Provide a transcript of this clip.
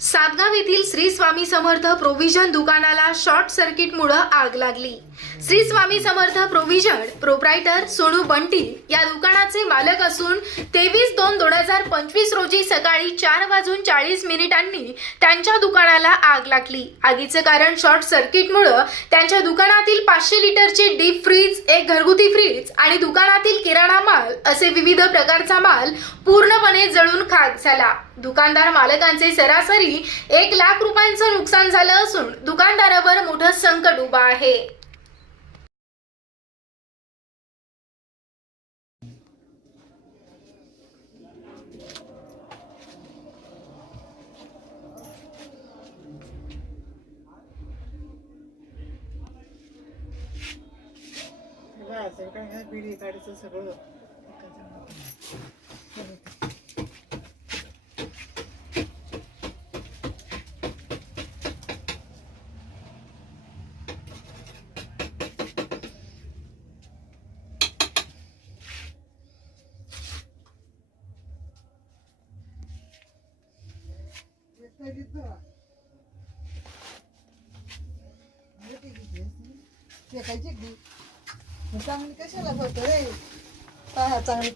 सातगाव येथील श्री स्वामी समर्थ प्रोव्हिजन दुकानाला शॉर्ट सर्किटमुळे आग लागली. श्री स्वामी समर्थ प्रोव्हिजन प्रोप्रायटर सोनू बंटी या दुकानाचे मालक असून तेवीस दोन दोन हजार रोजी सकाळी चार वाजून चाळीस मिनिटांनी त्यांच्या दुकानाला आग लागली. आगीचं कारण शॉर्ट सर्किटमुळं त्यांच्या दुकानातील पाचशे लिटरचे डीप फ्रीज एक घरगुती फ्रीज आणि दुकानातील किराणा माल असे विविध प्रकारचा माल पूर्णपणे जळून खाक झाला. दुकानदार मालकांचे सरासरी एक लाख रुपयांचं नुकसान झालं असून दुकानदारावर मोठं संकट उभं आहे. असेल काय ह्या बिडी काढायचं सगळं. फेकायची की चांगली कशाला होत रे पहा चांगली